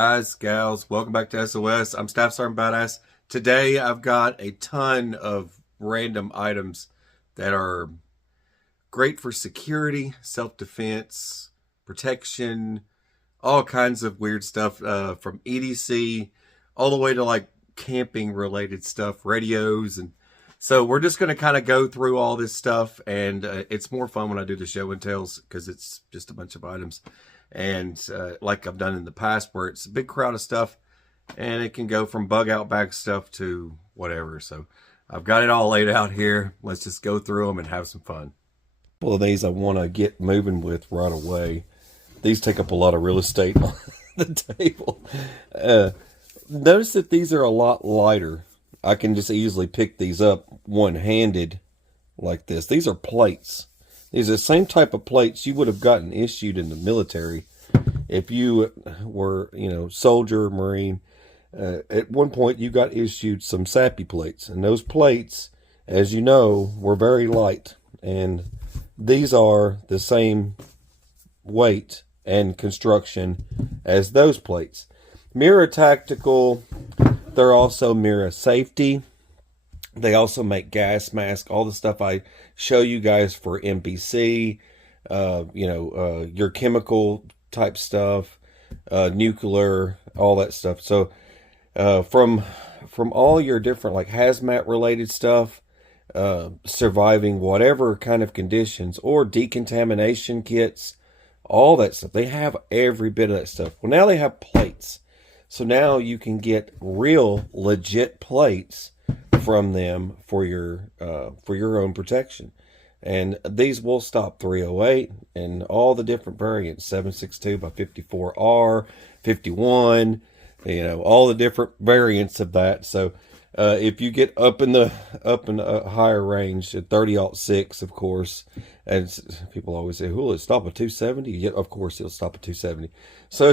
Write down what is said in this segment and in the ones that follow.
Guys, gals, welcome back to SOS. I'm Staff Sergeant Badass. Today I've got a ton of random items that are great for security, self-defense, protection, all kinds of weird stuff, from EDC all the way to like camping related stuff, radios. And so we're just going to kind of go through all this stuff, and it's more fun when I do the show and tells because it's just a bunch of items. And like I've done in the past where it's a big crowd of stuff, and it can go from bug out bag stuff to whatever. So I've got it all laid out here. Let's just go through them and have some fun. Well, these I want to get moving with right away. These take up a lot of real estate on the table. Notice that these are a lot lighter. I can just easily pick these up one-handed like this. These are plates. These are the same type of plates you would have gotten issued in the military if you were, soldier, Marine. At one point, you got issued some SAPI plates. And those plates, as you know, were very light. And these are the same weight and construction as those plates. MIRA Tactical, they're also MIRA Safety. They also make gas masks, all the stuff I show you guys for NBC, your chemical type stuff, nuclear, all that stuff. So from all your different like hazmat related stuff, surviving whatever kind of conditions, or decontamination kits, all that stuff. They have every bit of that stuff. Well, now they have plates. So now you can get real legit plates from them for your own protection. And these will stop 308 and all the different variants, 762 by 54R, 51, all the different variants of that. So if you get up in the higher range at 30-06, of course, and people always say, will it stop at 270? Yeah, of course it'll stop at 270. So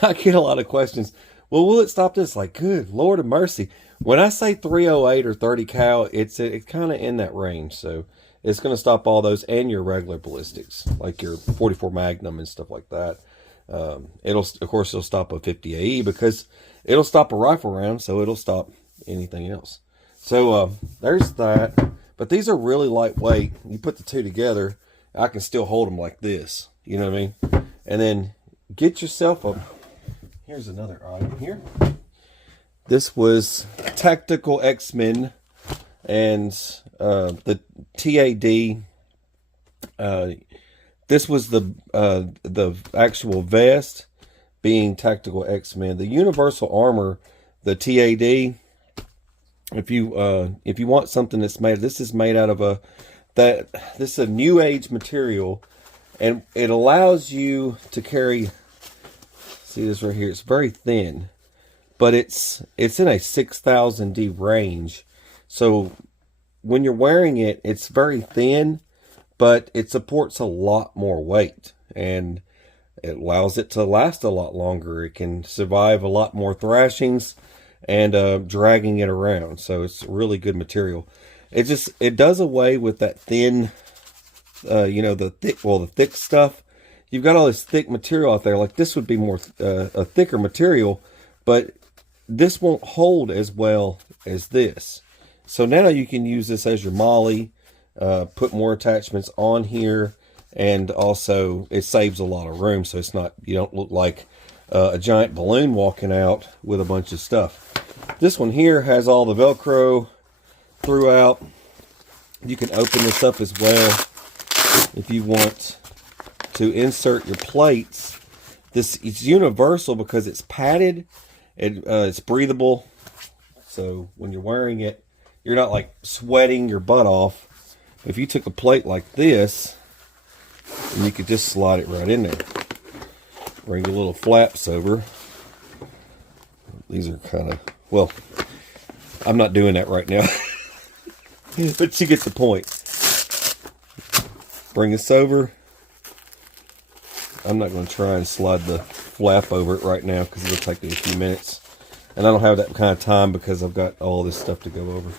I get a lot of questions. Well, will it stop this? Like, good Lord of mercy. When I say 308 or 30 cal, it's kind of in that range. So it's going to stop all those and your regular ballistics, like your 44 Magnum and stuff like that. It'll stop a 50 AE because it'll stop a rifle round, so it'll stop anything else. So there's that. But these are really lightweight. You put the two together, I can still hold them like this. You know what I mean? And then get yourself a... Here's another item here. This was Tactical X-Men and the TAD. This was the actual vest being Tactical X-Men. The Universal Armor, the TAD. If you want something that's made, this is made out of this is a new age material, and it allows you to carry. See this right here? It's very thin, but it's in a 6,000 D range. So when you're wearing it, it's very thin, but it supports a lot more weight, and it allows it to last a lot longer. It can survive a lot more thrashings and dragging it around. So it's really good material. It does away with that thin, the thick stuff. You've got all this thick material out there. Like this would be more a thicker material, but this won't hold as well as this. So now you can use this as your molly, put more attachments on here, and also it saves a lot of room. So it's not, you don't look like a giant balloon walking out with a bunch of stuff. This one here has all the Velcro throughout. You can open this up as well if you want to insert your plates. It's universal because it's padded. It's breathable. So when you're wearing it, you're not like sweating your butt off. If you took a plate like this, and you could just slide it right in there. Bring your little flaps over. These are kind of, well, I'm not doing that right now. But you get the point. Bring this over. I'm not going to try and slide the flap over it right now because it'll take me a few minutes. And I don't have that kind of time because I've got all this stuff to go over.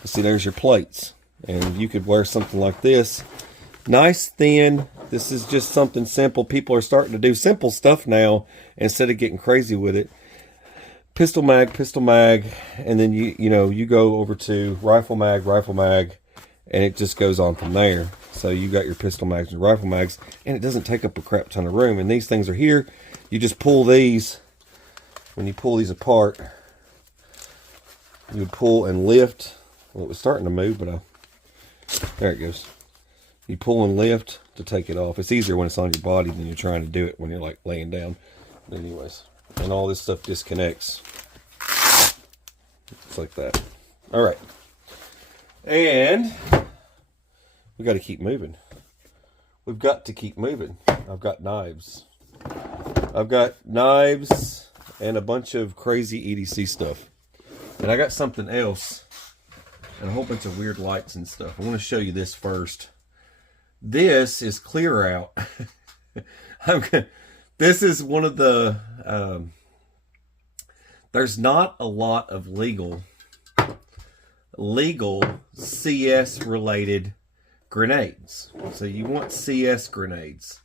But see, there's your plates. And you could wear something like this. Nice, thin, This is just something simple. People are starting to do simple stuff now instead of getting crazy with it. Pistol mag, and then you go over to rifle mag, and it just goes on from there. So you got your pistol mags and rifle mags, and it doesn't take up a crap ton of room. And these things are here. You just pull these. When you pull these apart, you pull and lift. Well, it was starting to move, but there it goes. You pull and lift to take it off. It's easier when it's on your body than you're trying to do it when you're like laying down. But anyways, and all this stuff disconnects. It's like that. All right. And we got to keep moving. We've got to keep moving. I've got knives. I've got knives and a bunch of crazy EDC stuff. And I got something else and a whole bunch of weird lights and stuff. I want to show you this first. This is clear out. This is one of the, there's not a lot of legal CS related grenades. So you want CS grenades.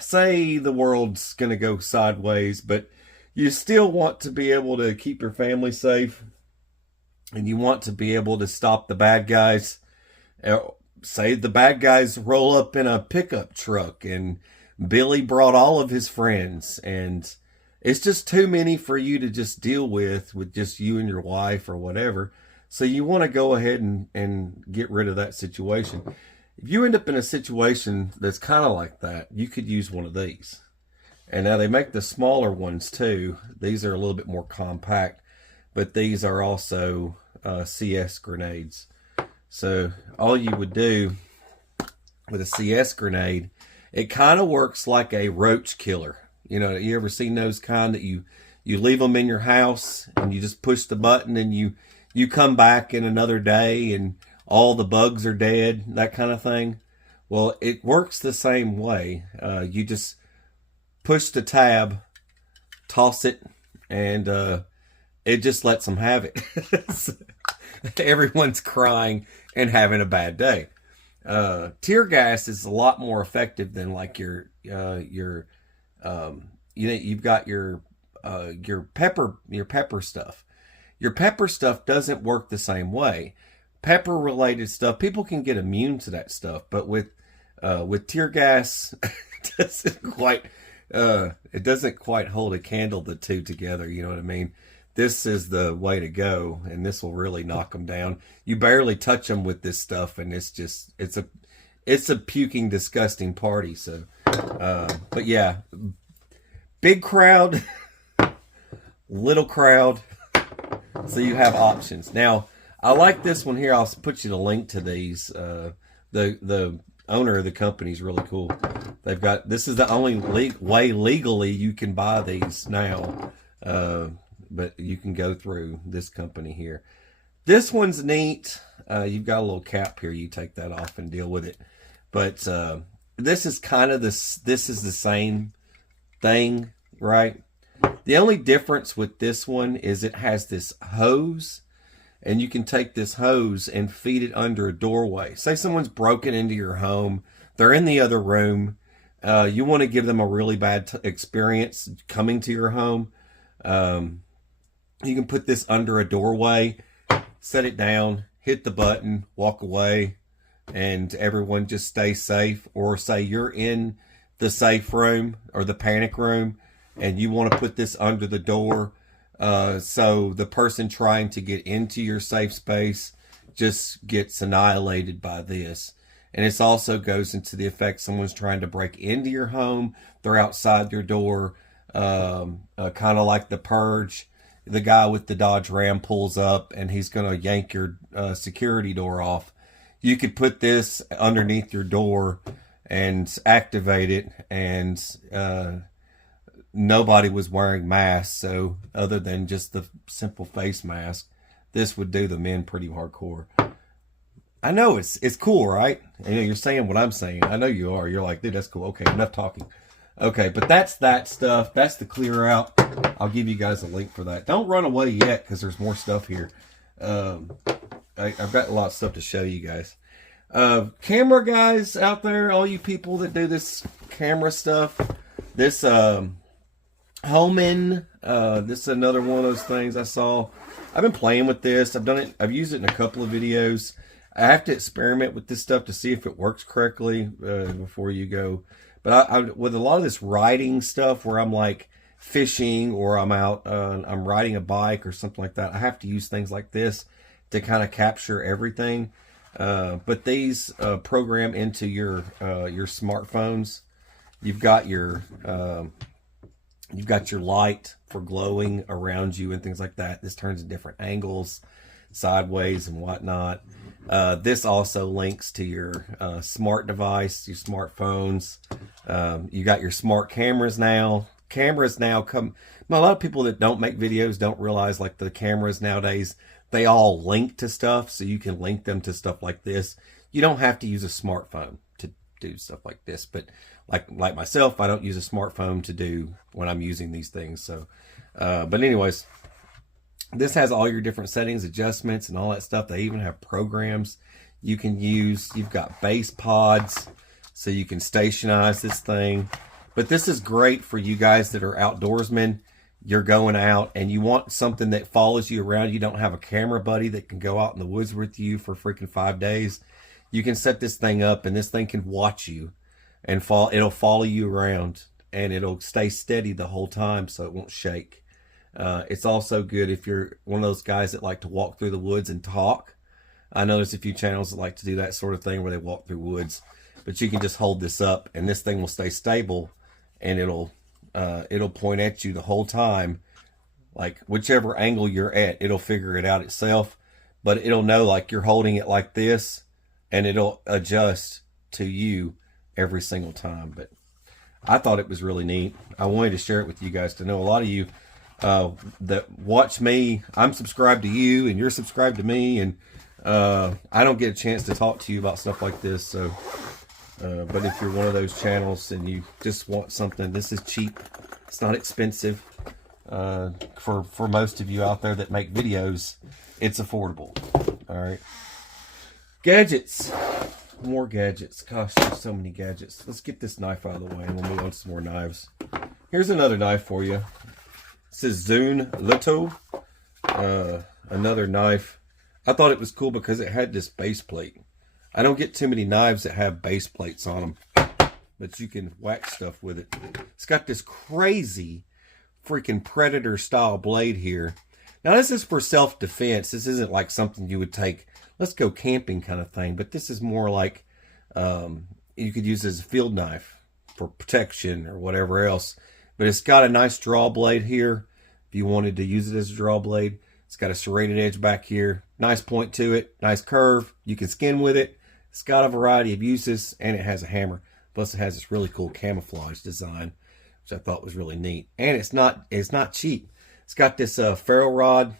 Say the world's going to go sideways, but you still want to be able to keep your family safe, and you want to be able to stop the bad guys. Say the bad guys roll up in a pickup truck and Billy brought all of his friends and it's just too many for you to just deal with just you and your wife or whatever. So you want to go ahead and get rid of that situation. If you end up in a situation that's kind of like that, you could use one of these. And now they make the smaller ones too. These are a little bit more compact, but these are also CS grenades. So all you would do with a CS grenade, it kind of works like a roach killer. You know, you ever seen those kind that you leave them in your house and you just push the button and you come back in another day and all the bugs are dead, that kind of thing? Well, it works the same way. You just push the tab, toss it, and it just lets them have it. Everyone's crying and having a bad day. Tear gas is a lot more effective than like you've got your pepper stuff. Your pepper stuff doesn't work the same way. Pepper related stuff, people can get immune to that stuff, but with tear gas, it doesn't quite hold a candle the two together. You know what I mean? This is the way to go, and this will really knock them down. You barely touch them with this stuff, and it's a puking, disgusting party. So, but yeah, big crowd, little crowd. So you have options. Now, I like this one here. I'll put you the link to these. The owner of the company is really cool. They've got, this is the only way legally you can buy these now. But you can go through this company here. This one's neat. You've got a little cap here. You take that off and deal with it. But this is kind of this is the same thing, right? The only difference with this one is it has this hose, and you can take this hose and feed it under a doorway. Say someone's broken into your home. They're in the other room. You want to give them a really bad experience coming to your home. You can put this under a doorway, set it down, hit the button, walk away, and everyone just stays safe. Or say you're in the safe room or the panic room and you want to put this under the door, so the person trying to get into your safe space just gets annihilated by this. And it also goes into the effect someone's trying to break into your home, they're outside your door, kind of like the Purge. The guy with the Dodge Ram pulls up and he's going to yank your security door off. You could put this underneath your door and activate it, and nobody was wearing masks, so other than just the simple face mask, this would do them in pretty hardcore. I know it's cool, right? And you're saying what I'm saying. I know you are. You're like, dude, that's cool. Okay, enough talking. Okay, but that's that stuff. That's the clear out. I'll give you guys a link for that. Don't run away yet, because there's more stuff here. I've got a lot of stuff to show you guys. Camera guys out there, all you people that do this camera stuff, this Homan, this is another one of those things I saw. I've been playing with this. I've done it. I've used it in a couple of videos. I have to experiment with this stuff to see if it works correctly before you go. But I with a lot of this riding stuff where I'm like fishing or I'm out, I'm riding a bike or something like that, I have to use things like this to kind of capture everything. But these program into your smartphones. You've got your light for glowing around you and things like that. This turns in different angles, sideways and whatnot. This also links to your smart device, your smartphones. You got your smart cameras now. Cameras now come. A lot of people that don't make videos don't realize, like, the cameras nowadays, they all link to stuff, so you can link them to stuff like this. You don't have to use a smartphone to do stuff like this, but like myself, I don't use a smartphone to do when I'm using these things. So, but anyways, this has all your different settings, adjustments, and all that stuff. They even have programs you can use. You've got base pods, so you can stationize this thing. But this is great for you guys that are outdoorsmen. You're going out and you want something that follows you around. You don't have a camera buddy that can go out in the woods with you for freaking 5 days. You can set this thing up and this thing can watch you and it'll follow you around and it'll stay steady the whole time so it won't shake. It's also good if you're one of those guys that like to walk through the woods and talk. I know there's a few channels that like to do that sort of thing where they walk through woods, but you can just hold this up and this thing will stay stable and it'll point at you the whole time. Like whichever angle you're at, it'll figure it out itself, but it'll know like you're holding it like this and it'll adjust to you every single time. But I thought it was really neat. I wanted to share it with you guys to know a lot of you that watch me, I'm subscribed to you and you're subscribed to me, and I don't get a chance to talk to you about stuff like this. So but if you're one of those channels and you just want something, this is cheap, it's not expensive. For most of you out there that make videos, it's affordable. All right, gadgets, more gadgets. Gosh, there's so many gadgets. Let's get this knife out of the way and we'll move on to some more knives. Here's another knife for you. This is Zune Litto, another knife. I thought it was cool because it had this base plate. I don't get too many knives that have base plates on them, but you can whack stuff with it. It's got this crazy freaking Predator style blade here. Now this is for self-defense. This isn't like something you would take, let's go camping kind of thing, but this is more like you could use it as a field knife for protection or whatever else. But it's got a nice draw blade here if you wanted to use it as a draw blade. It's got a serrated edge back here, nice point to it, nice curve. You can skin with it. It's got a variety of uses, and it has a hammer. Plus it has this really cool camouflage design, which I thought was really neat. And it's not cheap. It's got this ferro rod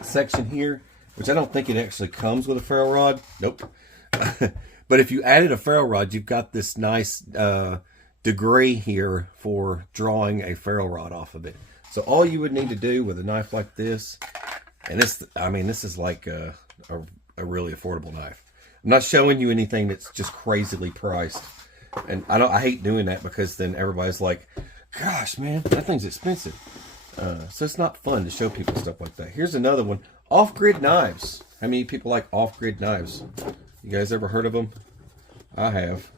section here, which I don't think it actually comes with a ferro rod. Nope. But if you added a ferro rod, you've got this nice degree here for drawing a ferro rod off of it. So all you would need to do with a knife like this, and this, I mean, this is like a really affordable knife. I'm not showing you anything that's just crazily priced. And I hate doing that because then everybody's like, gosh, man, that thing's expensive. So it's not fun to show people stuff like that. Here's another one, off-grid knives. How many people like off-grid knives? You guys ever heard of them? I have.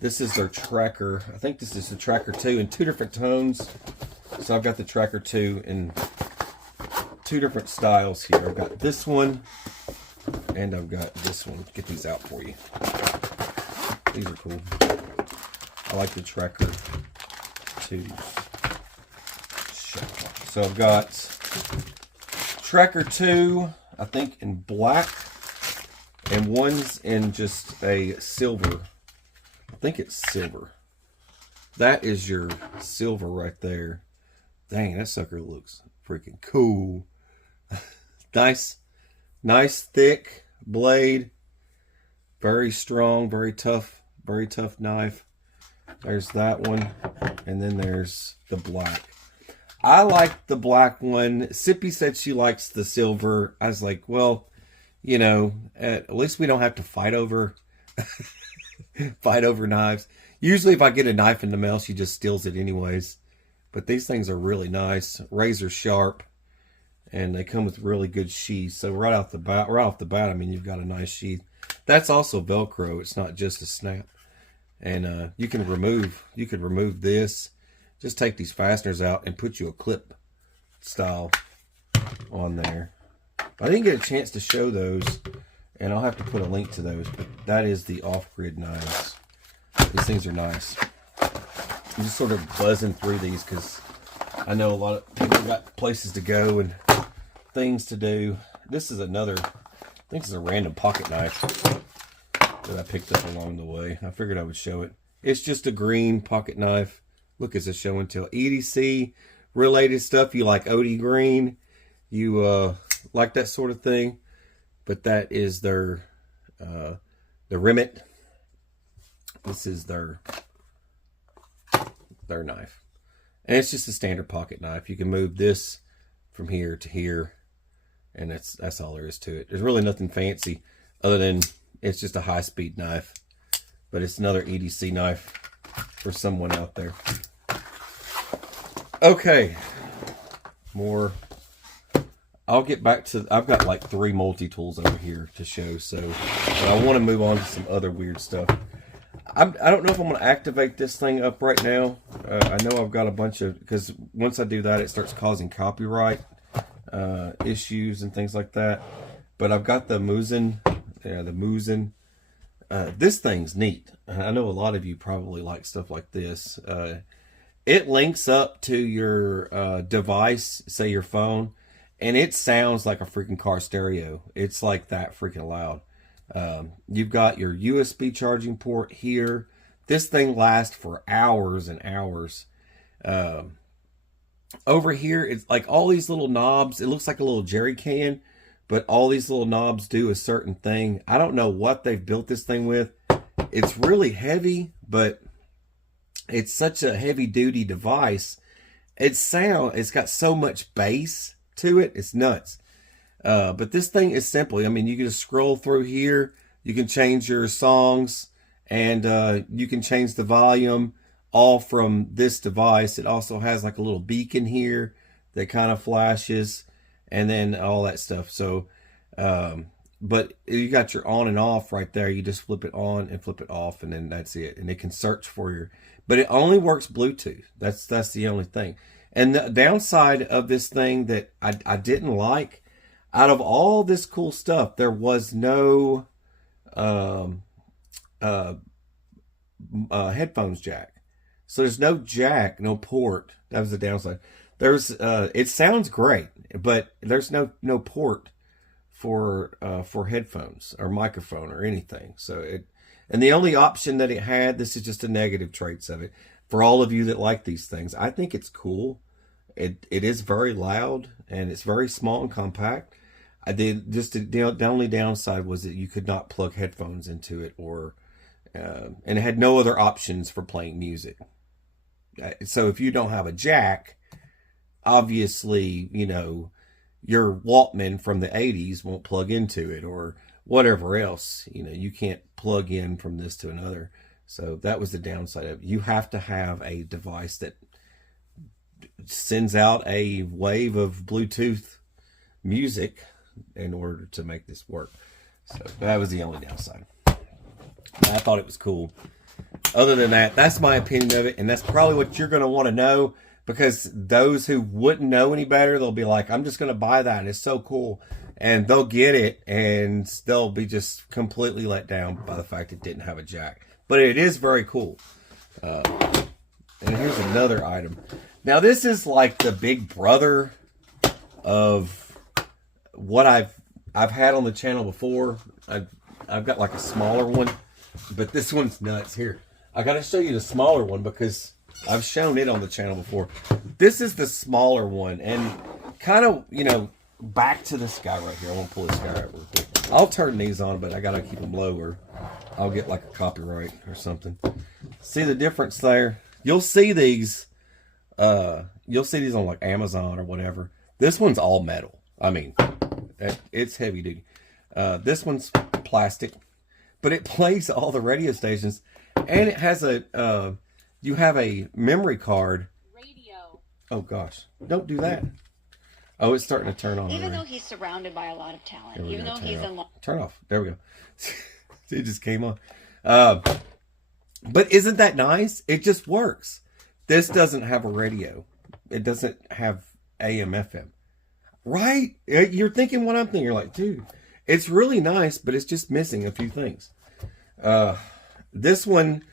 This is their Tracker. I think this is the Tracker 2 in 2 different tones. So I've got the Tracker 2 in 2 different styles here. I've got this one and I've got this one. Get these out for you. These are cool. I like the Tracker 2. So I've got Tracker 2, I think in black, and one's in just a silver. I think it's silver. That is your silver right there. Dang, that sucker looks freaking cool. Nice thick blade. Very strong, very tough knife. There's that one. And then there's the black. I like the black one. Sippy said she likes the silver. I was like, well, you know, at least we don't have to fight over fight over knives. Usually if I get a knife in the mail, she just steals it anyways. But these things are really nice, razor sharp, and they come with really good sheaths. So right off the bat, I mean, you've got a nice sheath. That's also Velcro. It's not just a snap. And you could remove this. Just take these fasteners out and put you a clip style on there. I didn't get a chance to show those, and I'll have to put a link to those, but that is the off-grid knives. These things are nice. I'm just sort of buzzing through these because I know a lot of people got places to go and things to do. This is another, I think it's a random pocket knife that I picked up along the way. I figured I would show it. It's just a green pocket knife. Look, it's a show and tell. EDC related stuff. You like OD green. You like that sort of thing. But that is their the Remit. This is their knife. And it's just a standard pocket knife. You can move this from here to here. And that's all there is to it. There's really nothing fancy other than it's just a high-speed knife. But it's another EDC knife for someone out there. Okay. More. I'll get back to, I've got like 3 multi-tools over here to show. So but I want to move on to some other weird stuff. I don't know if I'm going to activate this thing up right now. I know I've got a bunch of, because once I do that, it starts causing copyright issues and things like that. But I've got the Muzen. Yeah, the Muzen. This thing's neat. I know a lot of you probably like stuff like this. It links up to your device, say your phone, and it sounds like a freaking car stereo. It's like that freaking loud. You've got your USB charging port here. This thing lasts for hours and hours. Over here, it's like all these little knobs. It looks like a little jerry can, but all these little knobs do a certain thing. I don't know what they've built this thing with. It's really heavy, but it's such a heavy-duty device. It's got so much bass to it. It's nuts. But this thing is simple. I mean, you can just scroll through here. You can change your songs, and you can change the volume all from this device. It also has like a little beacon here that kind of flashes, and then all that stuff. So, but you got your on and off right there. You just flip it on and flip it off, and then that's it. And it can search for your, but it only works Bluetooth. That's the only thing. And the downside of this thing that I didn't like, out of all this cool stuff, there was no headphones jack. So there's no jack, no port. That was the downside. There's it sounds great, but there's no port for headphones or microphone or anything. So and the only option that it had, this is just the negative traits of it. For all of you that like these things, I think it's cool. It is very loud, and it's very small and compact. The only downside was that you could not plug headphones into it, or and it had no other options for playing music. So if you don't have a jack, obviously, you know, your Walkman from the 80s won't plug into it, or whatever else. You know, you can't plug in from this to another. So that was the downside of it. You have to have a device that sends out a wave of Bluetooth music in order to make this work. So that was the only downside. I thought it was cool. Other than that, that's my opinion of it, and that's probably what you're going to want to know, because those who wouldn't know any better, they'll be like, I'm just going to buy that, and it's so cool. And they'll get it, and they'll be just completely let down by the fact it didn't have a jack. But it is very cool. And here's another item. Now, this is like the big brother of what I've had on the channel before. I've got like a smaller one, but this one's nuts. Here, I got to show you the smaller one because I've shown it on the channel before. This is the smaller one, and kind of, you know, back to this guy right here. I want to pull this guy out real quick. I'll turn these on, but I got to keep them low or I'll get like a copyright or something. See the difference there? You'll see these on like Amazon or whatever. This one's all metal. I mean, it's heavy duty. This one's plastic, but it plays all the radio stations, and it has a, you have a memory card. Radio. Oh gosh, don't do that. Oh, it's starting to turn on. Even though he's surrounded by a lot of talent, even though he's in... Turn off. There we go. It just came on. But isn't that nice? It just works. This doesn't have a radio. It doesn't have AM, FM. Right? You're thinking what I'm thinking. You're like, dude, it's really nice, but it's just missing a few things. This one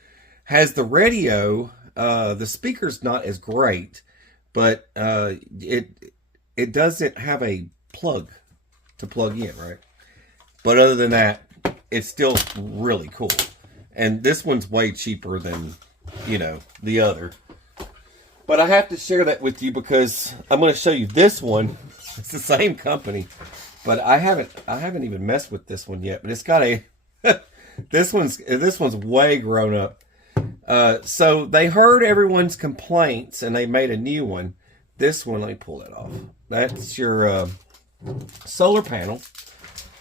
has the radio. The speaker's not as great, but it doesn't have a plug to plug in, right? But other than that, it's still really cool. And this one's way cheaper than, you know, the other. But I have to share that with you because I'm going to show you this one. It's the same company, but I haven't even messed with this one yet. But it's got a this one's way grown up. So they heard everyone's complaints and they made a new one. This one, let me pull that off. That's your solar panel,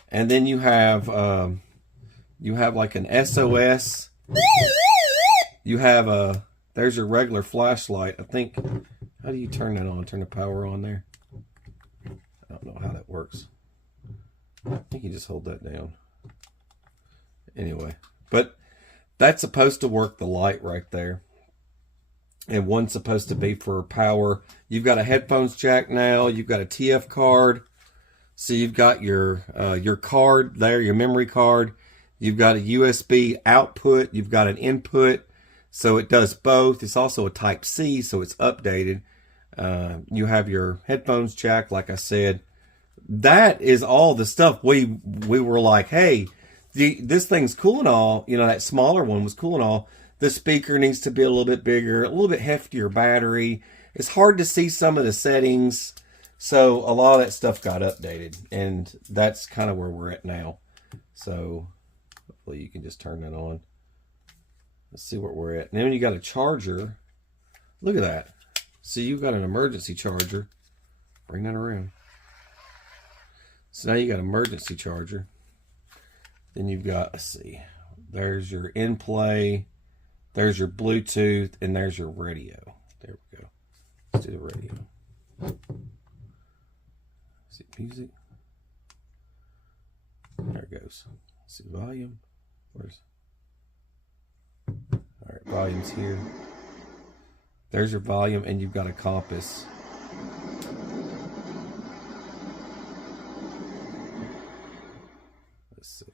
and then you have like an SOS. You have there's your regular flashlight. I think, how do you turn that on? Turn the power on there. I don't know how that works. I think you just hold that down. Anyway, but that's supposed to work the light right there. And one's supposed to be for power. You've got a headphones jack now. You've got a TF card. So you've got your card there, your memory card. You've got a USB output. You've got an input. So it does both. It's also a Type C, so it's updated. You have your headphones jack, like I said. That is all the stuff we were like, hey, this thing's cool and all. You know, that smaller one was cool and all. The speaker needs to be a little bit bigger, a little bit heftier battery. It's hard to see some of the settings. So a lot of that stuff got updated. And that's kind of where we're at now. So hopefully you can just turn that on. Let's see where we're at. And then you got a charger. Look at that. So you've got an emergency charger. Bring that around. So now you got an emergency charger. Then you've got, let's see. There's your in-play. There's your Bluetooth, and there's your radio. There we go. Let's do the radio. See music. There it goes. Let's see volume. All right, volume's here. There's your volume, and you've got a compass. Let's see.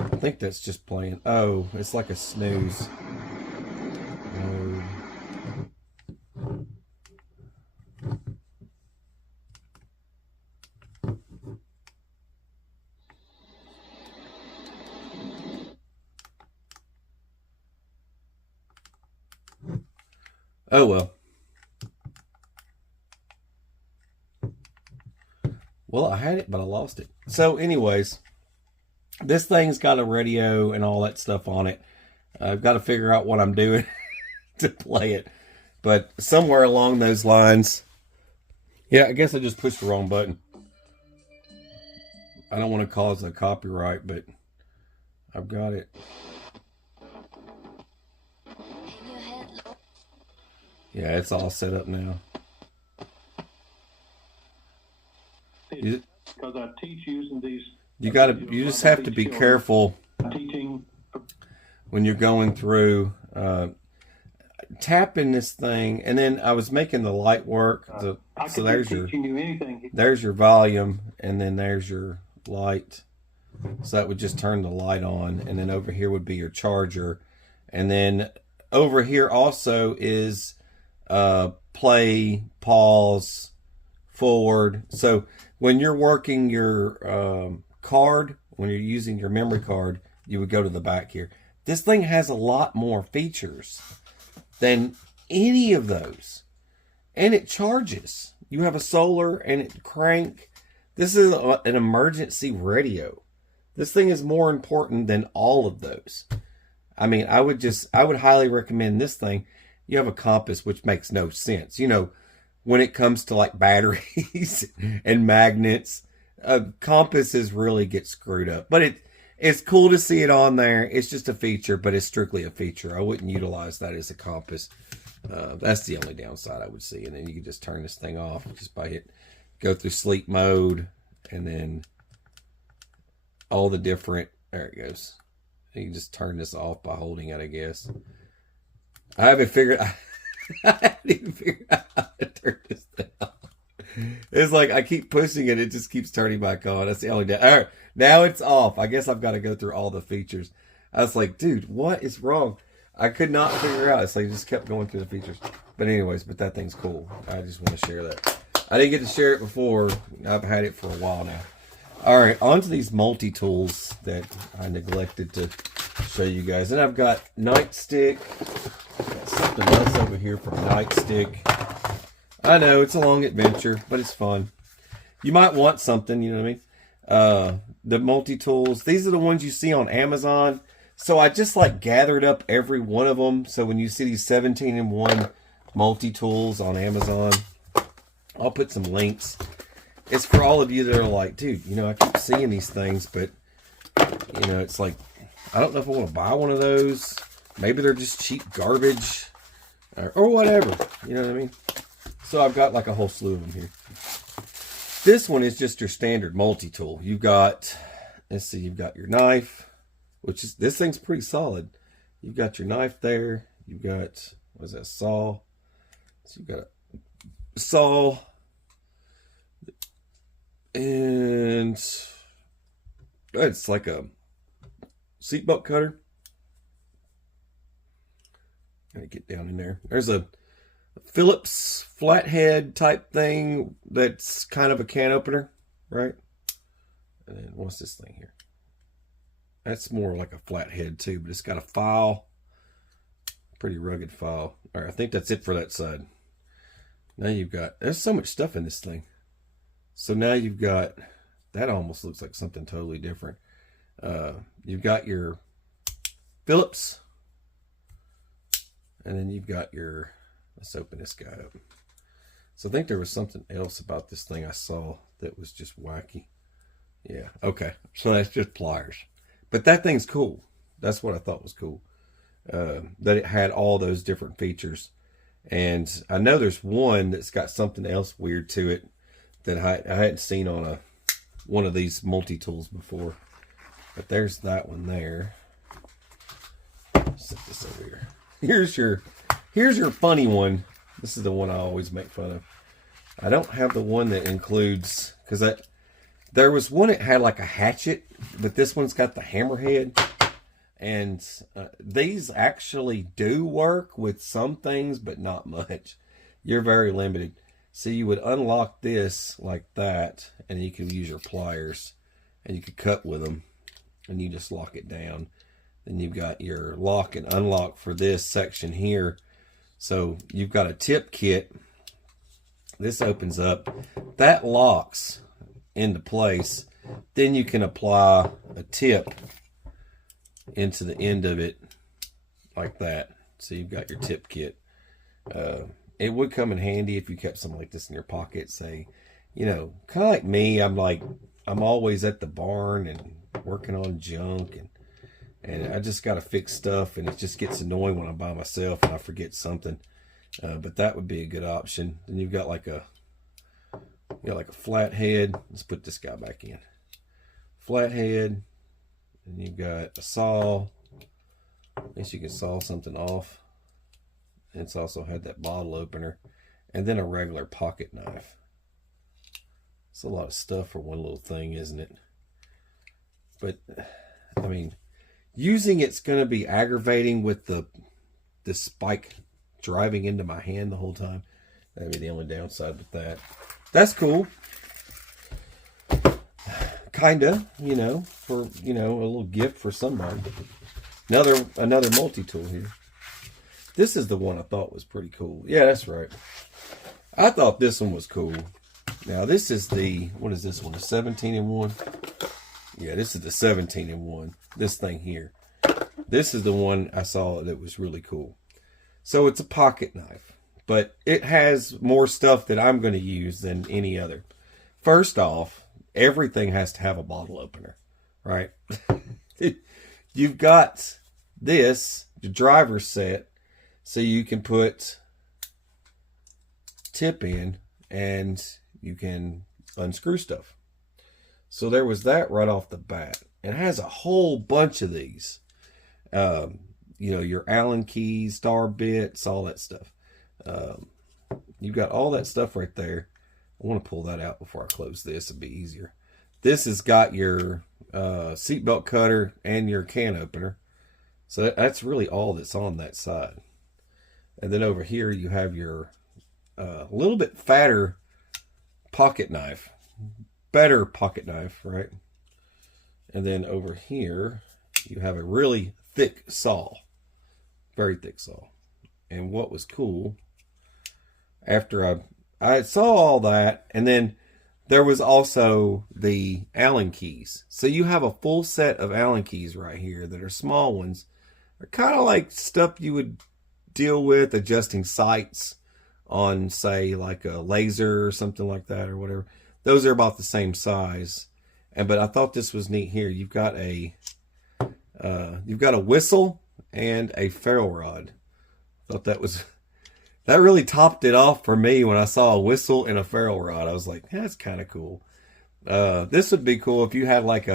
I think that's just playing. Oh, it's like a snooze. Oh well. Well, I had it, but I lost it. So anyways, this thing's got a radio and all that stuff on it. I've got to figure out what I'm doing to play it. But somewhere along those lines, yeah, I guess I just pushed the wrong button. I don't want to cause a copyright, but I've got it. Yeah, it's all set up now. Because I teach using these. You just have to be careful when you're going through tapping this thing. And then I was making the light work. So there's your volume, and then there's your light. So that would just turn the light on, and then over here would be your charger, and then over here also is play, pause, forward. So when you're working your card, when you're using your memory card, you would go to the back here. This thing has a lot more features than any of those, and it charges. You have a solar and it crank. This is an emergency radio. This thing is more important than all of those. I mean, I would highly recommend this thing. You have a compass, which makes no sense. You know, when it comes to like batteries and magnets. Compasses really get screwed up. But it's cool to see it on there. It's just a feature, but it's strictly a feature. I wouldn't utilize that as a compass. That's the only downside I would see. And then you can just turn this thing off just by go through sleep mode, and then all the different, there it goes. You can just turn this off by holding it, I guess. I haven't figured I haven't even figured out how to turn this thing off. It's like I keep pushing it, it just keeps turning back on. That's the only day. All right, now it's off. I guess I've got to go through all the features. I was like, dude, what is wrong? I could not figure out. It's like I just kept going through the features. But anyways, but that thing's cool. I just want to share that. I didn't get to share it before. I've had it for a while now. All right, on to these multi-tools that I neglected to show you guys. And I've got nightstick. Got something else over here from nightstick. I know it's a long adventure, but it's fun. You might want something, you know what I mean? The multi-tools, these are the ones you see on Amazon. So I just like gathered up every one of them. So when you see these 17-in-1 multi-tools on Amazon, I'll put some links. It's for all of you that are like, dude, you know, I keep seeing these things, but, you know, it's like, I don't know if I want to buy one of those. Maybe they're just cheap garbage or whatever. You know what I mean? So I've got like a whole slew of them here. This one is just your standard multi-tool. You've got, let's see, you've got your knife, which is, this thing's pretty solid. You've got your knife there. You've got, what is that, saw? So you've got a saw. And it's like a seatbelt cutter. Gotta get down in there. There's a Phillips flathead type thing that's kind of a can opener, right? And then what's this thing here? That's more like a flathead too, but it's got a file. Pretty rugged file. All right, I think that's it for that side. Now you've got, there's so much stuff in this thing. So now you've got, that almost looks like something totally different. You've got your Phillips. And then you've got your, let's open this guy up. So I think there was something else about this thing I saw that was just wacky. Yeah, okay. So that's just pliers. But that thing's cool. That's what I thought was cool. That it had all those different features. And I know there's one that's got something else weird to it that I hadn't seen on one of these multi-tools before. But there's that one there. Set this over here. Here's your funny one. This is the one I always make fun of. I don't have the one that includes, because there was one that had like a hatchet, but this one's got the hammerhead. And these actually do work with some things, but not much. You're very limited. So you would unlock this like that, and you could use your pliers, and you could cut with them, and you just lock it down. Then you've got your lock and unlock for this section here. So you've got a tip kit. This opens up. That locks into place. Then you can apply a tip into the end of it like that. So you've got your tip kit. It would come in handy if you kept something like this in your pocket. Say, you know, kind of like me, I'm always at the barn and working on junk, and I just got to fix stuff, and it just gets annoying when I'm by myself and I forget something. But that would be a good option. Then you've got like a flathead. Let's put this guy back in. Flathead. And you've got a saw. At least you can saw something off. And it's also had that bottle opener. And then a regular pocket knife. It's a lot of stuff for one little thing, isn't it? But, I mean, using it's going to be aggravating with the spike driving into my hand the whole time. That'd be the only downside with that. That's cool. Kinda, you know, for, you know, a little gift for somebody. Another multi-tool here. This is the one I thought was pretty cool. Yeah, that's right. I thought this one was cool. Now this is the, what is this one? The 17-in-1? Yeah, this is the 17-in-1. This thing here. This is the one I saw that was really cool. So it's a pocket knife. but it has more stuff that I'm going to use than any other. First off, everything has to have a bottle opener, right? You've got this, the driver's set, so you can put tip in and you can unscrew stuff. So there was that right off the bat. It has a whole bunch of these. You know, your Allen keys, star bits, all that stuff. You've got all that stuff right there. I want to pull that out before I close this. It'll be easier. This has got your seatbelt cutter and your can opener. So that's really all that's on that side. And then over here you have your little bit fatter pocket knife. Better pocket knife, right? And then over here you have a really thick saw. Very thick saw. And what was cool, after I saw all that, and then there was also the Allen keys. So you have a full set of Allen keys right here that are small ones. They're kind of like stuff you would deal with adjusting sights on, say, like a laser or something like that or whatever. Those are about the same size. But I thought this was neat here. You've got a whistle and a ferrule rod. Thought that really topped it off for me when I saw a whistle and a ferrule rod. I was like, that's kind of cool. This would be cool if you had like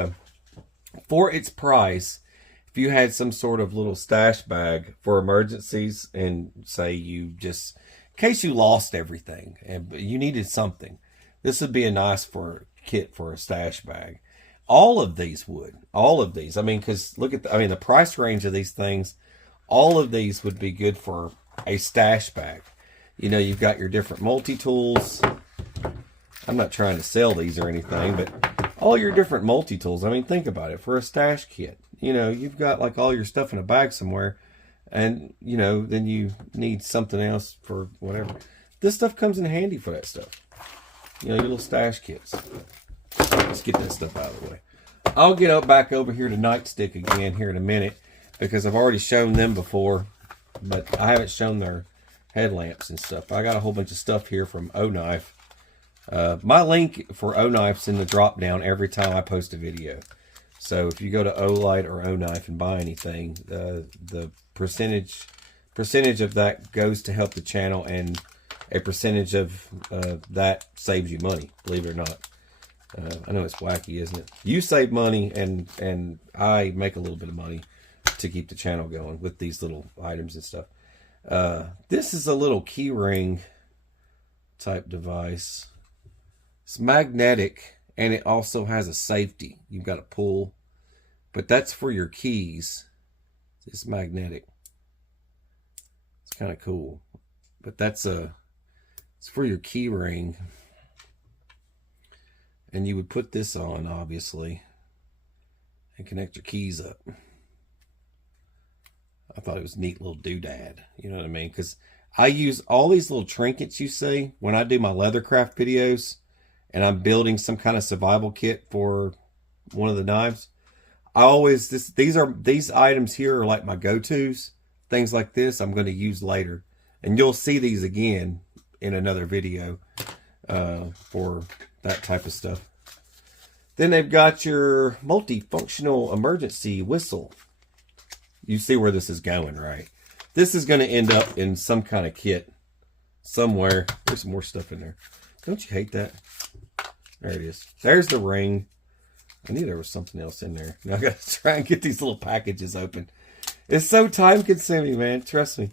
for its price, if you had some sort of little stash bag for emergencies, and say you just, in case you lost everything and you needed something, this would be a nice kit for a stash bag. All of these would. All of these. I mean, because look at the price range of these things. All of these would be good for a stash bag. You know, you've got your different multi-tools. I'm not trying to sell these or anything, but all your different multi-tools. I mean, think about it. For a stash kit, you know, you've got like all your stuff in a bag somewhere, and, you know, then you need something else for whatever. This stuff comes in handy for that stuff. You know, your little stash kits. Let's get that stuff out of the way. I'll get back over here to Nightstick again here in a minute, because I've already shown them before, but I haven't shown their headlamps and stuff. I got a whole bunch of stuff here from Oknife. My link for Oknife's in the drop down every time I post a video. So if you go to Olight or Oknife and buy anything, the percentage of that goes to help the channel, and a percentage of that saves you money, believe it or not. I know it's wacky, isn't it? You save money, and I make a little bit of money to keep the channel going with these little items and stuff. This is a little key ring type device. It's magnetic, and it also has a safety. You've got to pull, but that's for your keys. It's magnetic. It's kind of cool, but it's for your key ring. And you would put this on, obviously, and connect your keys up. I thought it was a neat little doodad. You know what I mean? Because I use all these little trinkets you see when I do my leathercraft videos, and I'm building some kind of survival kit for one of the knives. I always, these items here are like my go-tos. Things like this I'm going to use later. And you'll see these again in another video for that type of stuff. Then they've got your multifunctional emergency whistle. You see where this is going, right? This is going to end up in some kind of kit somewhere. There's some more stuff in there. Don't you hate that? There it is. There's the ring. I knew there was something else in there. Now I got to try and get these little packages open. It's so time consuming, man. Trust me.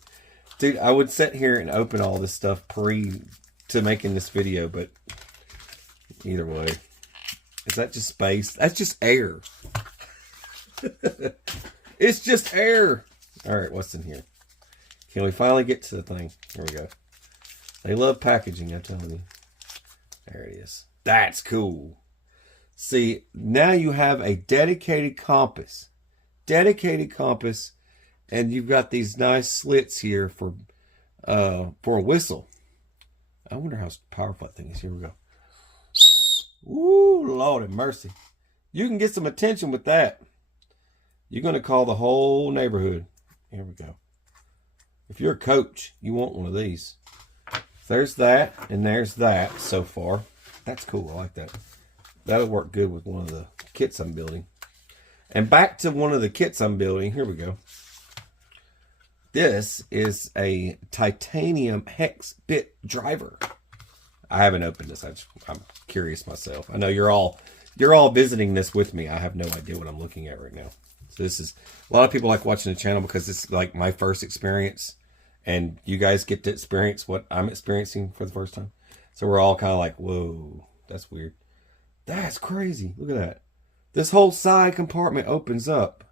Dude, I would sit here and open all this stuff to making this video, but either way. Is that just space? That's just air. It's just air. All right, what's in here? Can we finally get to the thing? Here we go. They love packaging, I'm telling you. There it is. That's cool. See, now you have a dedicated compass. Dedicated compass. And you've got these nice slits here for a whistle. I wonder how powerful that thing is. Here we go. Ooh, Lord have mercy. You can get some attention with that. You're going to call the whole neighborhood. Here we go. If you're a coach, you want one of these. there's that, and there's that so far. That's cool. I like that. That'll work good with one of the kits I'm building. And back to one of the kits I'm building. Here we go. This is a titanium hex bit driver. I haven't opened this. I'm curious myself. I know you're all visiting this with me. I have no idea what I'm looking at right now. So this is, a lot of people like watching the channel because it's like my first experience, and you guys get to experience what I'm experiencing for the first time. So we're all kind of like, whoa, that's weird. That's crazy. Look at that. This whole side compartment opens up.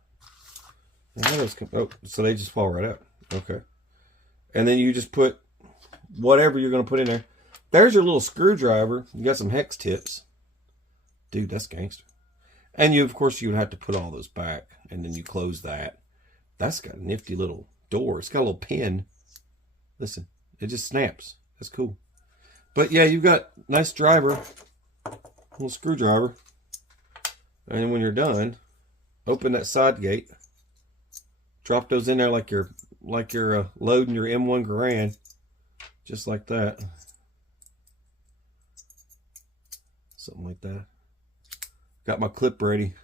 Oh, so they just fall right up. Okay. And then you just put whatever you're going to put in there. There's your little screwdriver. You got some hex tips. Dude, that's gangster. And you, of course, you would have to put all those back. And then you close that. That's got a nifty little door. It's got a little pin. Listen, it just snaps. That's cool. But yeah, you've got nice driver. Little screwdriver. And then when you're done, open that side gate. Drop those in there like you're loading your M1 Garand. Just like that. Something like that. Got my clip ready.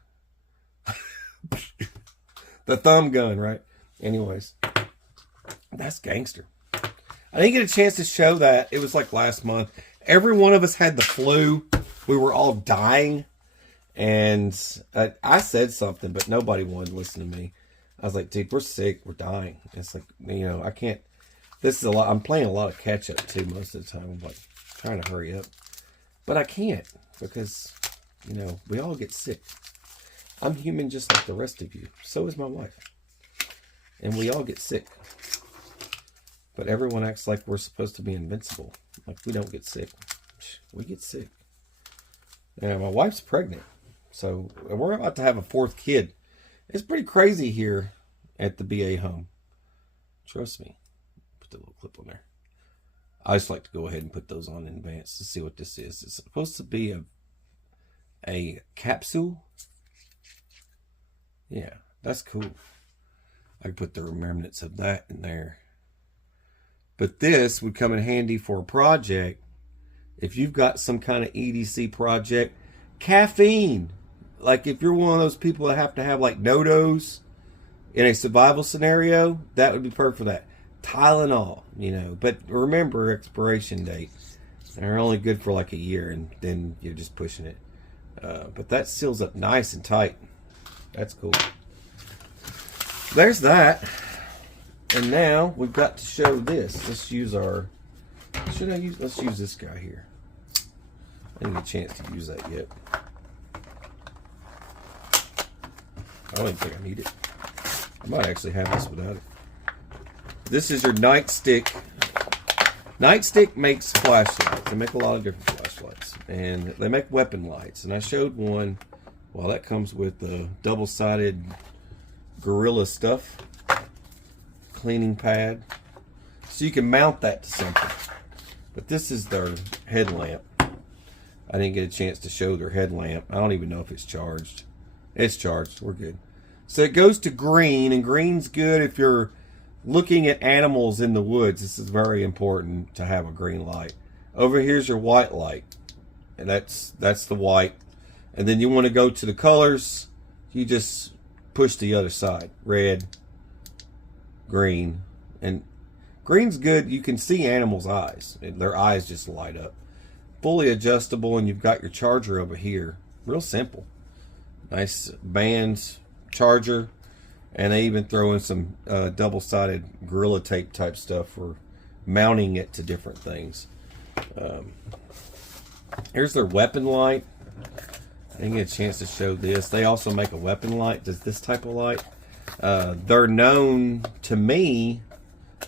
The thumb gun, right? Anyways, that's gangster. I didn't get a chance to show that. It was like last month. Every one of us had the flu. We were all dying. And I said something, but nobody wanted to listen to me. I was like, dude, we're sick. We're dying. It's like, you know, I can't. This is a lot. I'm playing a lot of catch up too most of the time. I'm like trying to hurry up. But I can't because, you know, we all get sick. I'm human just like the rest of you. So is my wife. And we all get sick. But everyone acts like we're supposed to be invincible. Like we don't get sick. We get sick. Yeah, my wife's pregnant. So we're about to have a fourth kid. It's pretty crazy here at the BA home. Trust me. Put the little clip on there. I just like to go ahead and put those on in advance to see what this is. It's supposed to be a capsule. Yeah, that's cool. I can put the remnants of that in there. But this would come in handy for a project. If you've got some kind of EDC project, caffeine. Like if you're one of those people that have to have like NOAA in a survival scenario, that would be perfect for that. Tylenol, you know. But remember expiration date. They're only good for like a year, and then you're just pushing it. But that seals up nice and tight. That's cool. There's that. And now we've got to show this. Let's use our. Let's use this guy here. I didn't get a chance to use that yet. I don't even think I need it. I might actually have this without it. This is your nightstick. Nightstick makes flashlights. They make a lot of different flashlights. And they make weapon lights. And I showed one. Well, that comes with the double-sided Gorilla stuff. Cleaning pad. So you can mount that to something. But this is their headlamp. I didn't get a chance to show their headlamp. I don't even know if it's charged. It's charged. We're good. So it goes to green, and green's good if you're looking at animals in the woods. This is very important to have a green light. Over here's your white light. And that's the white. And then you want to go to the colors. You just push the other side. Red, green. And green's good. You can see animals' eyes. Their eyes just light up. Fully adjustable, and you've got your charger over here. Real simple. Nice bands, charger, and they even throw in some double-sided Gorilla Tape type stuff for mounting it to different things. Here's their weapon light. I didn't get a chance to show this. They also make a weapon light. Does this type of light? They're known to me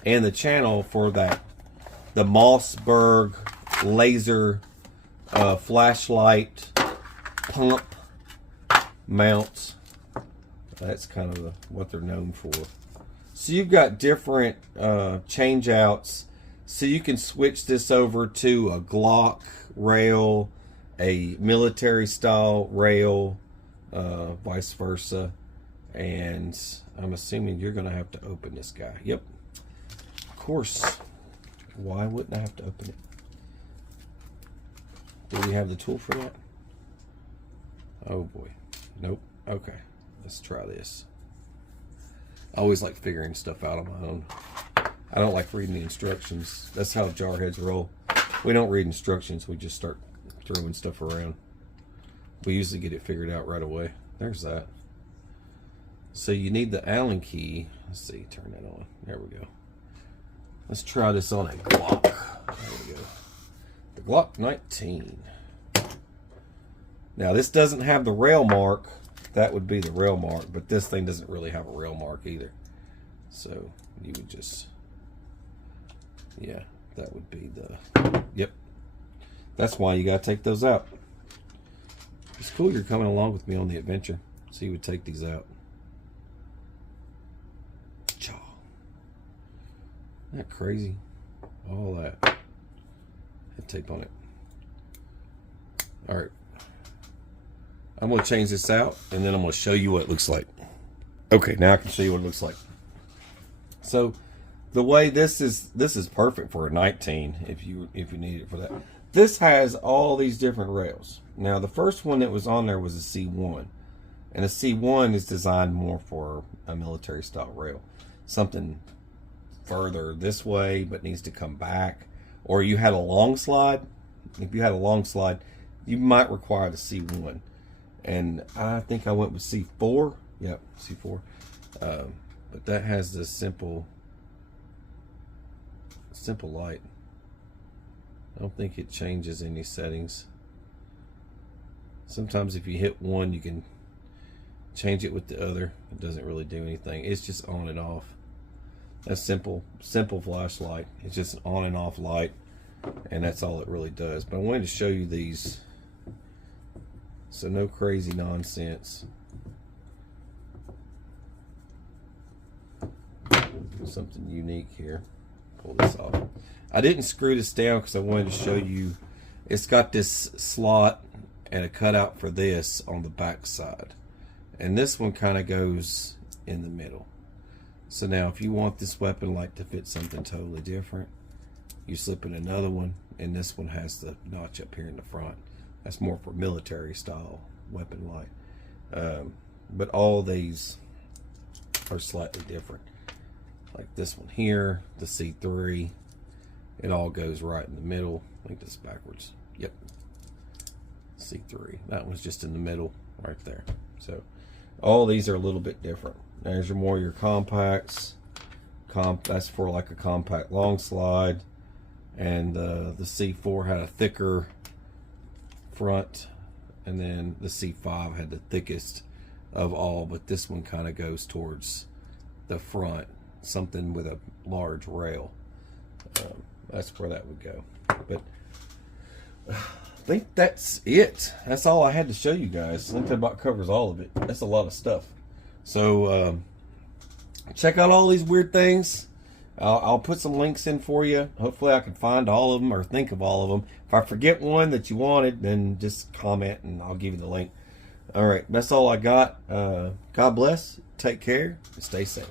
and the channel for the Mossberg laser flashlight pump mounts. That's kind of what they're known for. So you've got different change outs. So you can switch this over to a Glock rail, a military style rail, vice versa. And I'm assuming you're going to have to open this guy. Yep. Of course. Why wouldn't I have to open it? Do we have the tool for that? Oh boy. Nope. Okay. Let's try this. I always like figuring stuff out on my own. I don't like reading the instructions. That's how jarheads roll. We don't read instructions. We just start throwing stuff around. We usually get it figured out right away. There's that. So you need the Allen key. Let's see. Turn that on. There we go. Let's try this on a Glock. There we go. The Glock 19. Now this doesn't have the rail mark. That would be the rail mark, but this thing doesn't really have a rail mark either. So you would just, yeah, that would be the, yep. That's why you gotta take those out. It's cool you're coming along with me on the adventure. So you would take these out. Isn't that crazy? All that. Have tape on it. All right. I'm going to change this out, and then I'm going to show you what it looks like. Okay, now I can show you what it looks like. So, the way this is perfect for a 19 if you need it for that. This has all these different rails. Now, the first one that was on there was a C1, and a C1 is designed more for a military style rail, something further this way but needs to come back. Or you had a long slide. If you had a long slide, you might require the C1. And I think I went with C4. Yep, C4. But that has this simple light. I don't think it changes any settings. Sometimes if you hit one, you can change it with the other. It doesn't really do anything. It's just on and off. That's simple flashlight. It's just an on and off light, and that's all it really does. But I wanted to show you these, so no crazy nonsense. Something unique here. Pull this off. I didn't screw this down because I wanted to show you. It's got this slot and a cutout for this on the back side, and this one kind of goes in the middle. So now if you want this weapon light to fit something totally different, you slip in another one, and this one has the notch up here in the front. That's more for military style weapon light. But all these are slightly different. Like this one here, the C3, it all goes right in the middle. I think this is backwards. Yep. C3. That one's just in the middle right there. So all these are a little bit different. There's your compacts. That's for like a compact long slide. And the C4 had a thicker front, and then the C5 had the thickest of all, but this one kind of goes towards the front, something with a large rail. That's where that would go. But I think that's it. That's all I had to show you guys. I think that about covers all of it. That's a lot of stuff. So check out all these weird things. I'll put some links in for you. Hopefully I can find all of them or think of all of them. If I forget one that you wanted, then just comment and I'll give you the link. All right, that's all I got. God bless. Take care and stay safe.